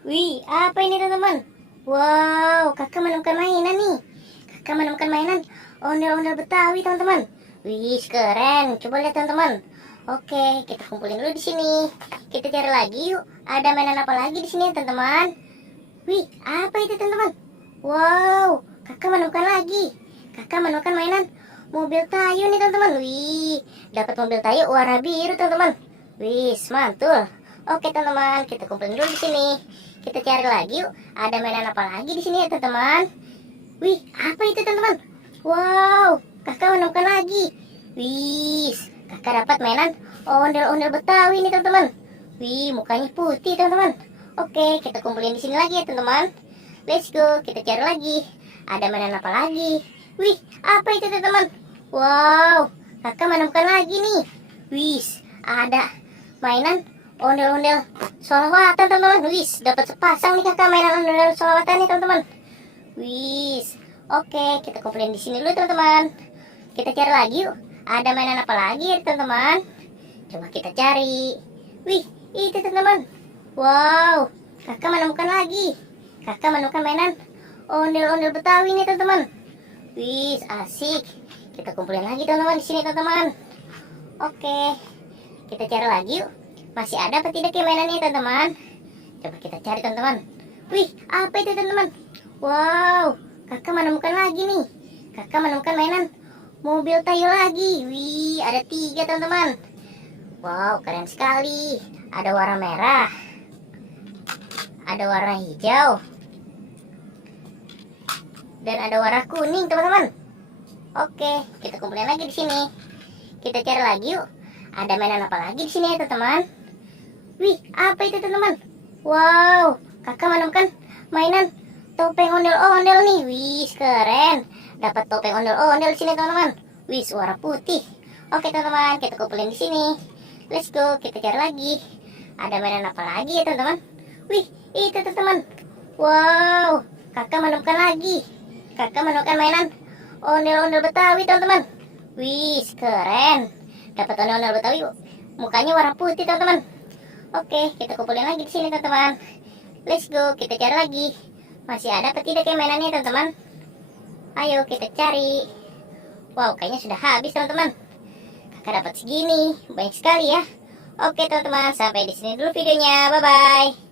Wih, apa ini teman-teman? Wow, kakak menemukan mainan nih. Kakak menemukan mainan ondel-ondel Betawi teman-teman. Wih, keren. Coba lihat teman-teman. Oke, kita kumpulin dulu di sini. Kita cari lagi yuk. Ada mainan apa lagi di sini teman-teman? Wih, apa itu teman-teman? Wow, kakak menemukan lagi. Kakak menemukan mainan mobil Tayo nih teman-teman. Wih, dapat mobil Tayo warna biru teman-teman. Wih, mantul. Oke teman-teman, kita kumpulin dulu di sini. Kita cari lagi yuk. Ada mainan apa lagi di sini ya teman-teman? Wih, apa itu teman-teman? Wow, kakak menemukan lagi. Wih, kakak dapat mainan ondel-ondel Betawi nih teman-teman. Wih, mukanya putih teman-teman. Oke, kita kumpulin di sini lagi ya teman-teman. Let's go, kita cari lagi. Ada mainan apa lagi? Wih, apa itu teman-teman? Wow, kakak menemukan lagi nih. Wih, ada mainan ondel-ondel solawatan teman-teman. Wih, dapat sepasang nih kakak mainan ondel-ondel solawatan nih teman-teman. Wih, oke, kita kumpulin di sini dulu teman-teman. Kita cari lagi yuk. Ada mainan apa lagi ya teman-teman? Coba kita cari. Wih, itu teman-teman. Wow, kakak menemukan lagi. Kakak menemukan mainan ondel-ondel Betawi nih teman-teman. Wih, asik. Kita kumpulin lagi teman-teman di sini teman-teman. Oke, kita cari lagi yuk. Masih ada apa tidak ya mainannya teman-teman? Coba kita cari teman-teman. Wih, apa itu teman-teman? Wow, kakak menemukan lagi nih. Kakak menemukan mainan mobil Tayo lagi. Wih, ada 3 teman-teman. Wow, keren sekali. Ada warna merah, ada warna hijau, dan ada warna kuning teman-teman. Oke, kita kumpulin lagi di sini. Kita cari lagi yuk. Ada mainan apa lagi di sini ya teman-teman? Wih, apa itu teman-teman? Wow, kakak menemukan mainan topeng ondel-ondel nih. Wih, keren. Dapat topeng ondel-ondel di sini teman-teman. Wih, warna putih. Oke teman-teman, kita kumpulin di sini. Let's go, kita cari lagi. Ada mainan apa lagi ya teman-teman? Wih, itu teman-teman. Wow, kakak menemukan lagi. Kakak menemukan mainan ondel-ondel Betawi teman-teman. Wih, keren. Dapat ondel-ondel Betawi. Mukanya warna putih teman-teman. Oke, kita kumpulin lagi di sini teman-teman. Let's go, kita cari lagi. Masih ada apa tidak ya mainannya teman-teman? Ayo kita cari. Wow, kayaknya sudah habis teman-teman. Kakak dapat segini, banyak sekali ya. Oke teman-teman, sampai di sini dulu videonya. Bye bye.